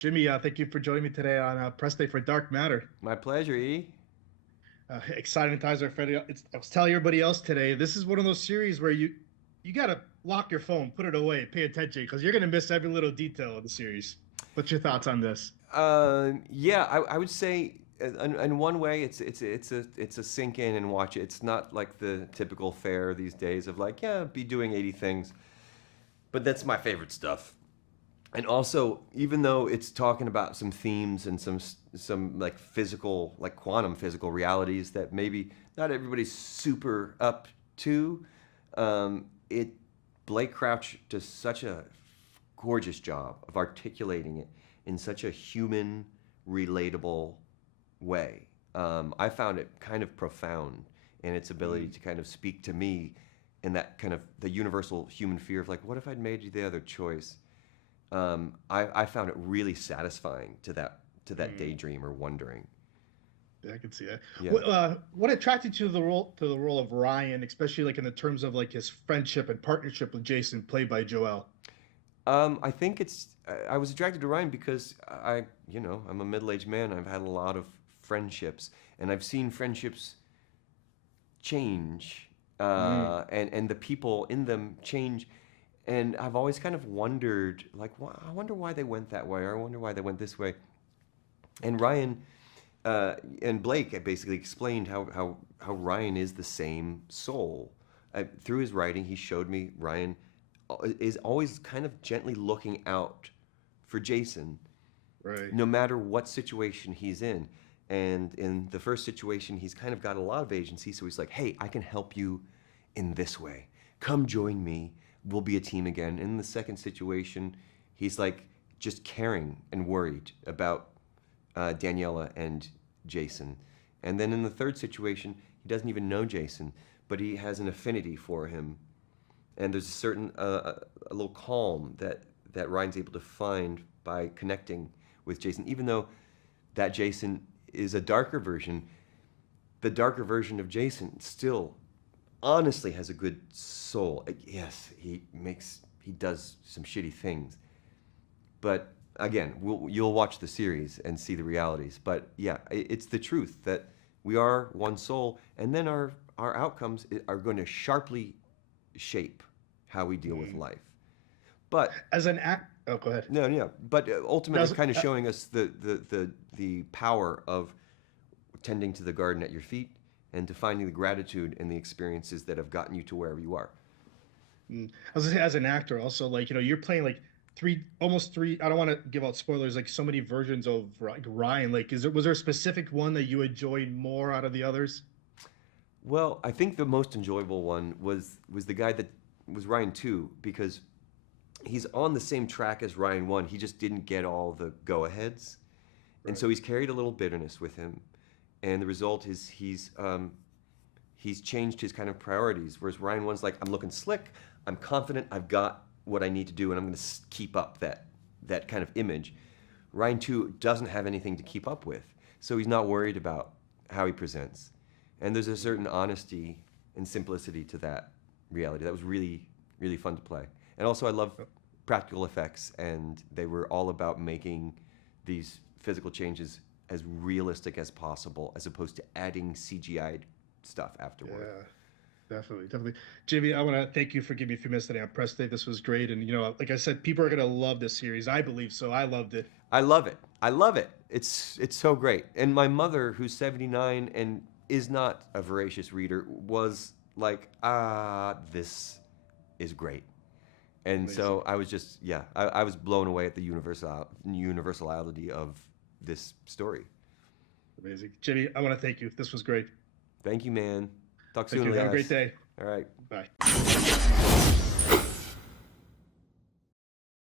Jimmy, thank you for joining me today on Press Day for Dark Matter. My pleasure, E. Exciting times are Freddie. I was telling everybody else today. This is one of those series where you gotta lock your phone, put it away, pay attention, because you're gonna miss every little detail of the series. What's your thoughts on this? Yeah, I would say in one way it's a sink in and watch it. It's not like the typical fare these days of like, yeah, be doing 80 things. But that's my favorite stuff. And also, even though it's talking about some themes and some like physical, like quantum physical realities that maybe not everybody's super up to, it Blake Crouch does such a gorgeous job of articulating it in such a human, relatable way. I found it kind of profound in its ability to kind of speak to me in that kind of the universal human fear of like, what if I'd made the other choice? I found it really satisfying to that daydream or wondering. Yeah, I can see that. Yeah. What attracted you to the role of Ryan, especially like in the terms of like his friendship and partnership with Jason, played by Joel? I think I was attracted to Ryan because I'm a middle-aged man. I've had a lot of friendships, and I've seen friendships change, Mm, and the people in them change. And I've always kind of wondered, like, I wonder why they went that way, or I wonder why they went this way. And Ryan and Blake basically explained how Ryan is the same soul. Through his writing, he showed me Ryan is always kind of gently looking out for Jason, right. no matter what situation he's in. And in the first situation, he's kind of got a lot of agency, so he's like, hey, I can help you in this way. Come join me. We'll be a team again. In the second situation, he's like just caring and worried about Daniela and Jason. And then in the third situation, he doesn't even know Jason, but he has an affinity for him. And there's a certain a little calm that Ryan's able to find by connecting with Jason, even though that Jason is a darker version. The darker version of Jason still honestly has a good soul. Yes, he does some shitty things, but again, you'll watch the series and see the realities. But yeah, it's the truth that we are one soul, and then our outcomes are going to sharply shape how we deal with Mm. life. But As an act, oh, go ahead. no, yeah, but ultimately, As, kind of showing us the power of tending to the garden at your feet and to finding the gratitude in the experiences that have gotten you to wherever you are. I was gonna say, as an actor, also like you're playing like almost three. I don't want to give out spoilers. Like so many versions of like Ryan. Like, was there a specific one that you enjoyed more out of the others? Well, I think the most enjoyable one was the guy that was Ryan 2 because he's on the same track as Ryan 1. He just didn't get all the go-aheads. And Right. so he's carried a little bitterness with him. And the result is he's changed his kind of priorities. Whereas Ryan 1's like, I'm looking slick, I'm confident, I've got what I need to do, and I'm going to keep up that kind of image. Ryan 2 doesn't have anything to keep up with. So he's not worried about how he presents. And there's a certain honesty and simplicity to that reality. That was really, really fun to play. And also, I love practical effects, and they were all about making these physical changes as realistic as possible, as opposed to adding CGI stuff afterward. Yeah, definitely, definitely. Jimmy, I want to thank you for giving me a few minutes today on Press Day. This was great, and like I said, people are gonna love this series. I believe so. I loved it. I love it. I love it. It's so great. And my mother, who's 79 and is not a voracious reader, was like, this is great. And Amazing, so I was just, yeah, I was blown away at the universality of this story. amazing. Jimmy, I want to thank you. This was great. Thank you, man. Talk Thank soon, you. Have a great Elias. day. All right. Bye.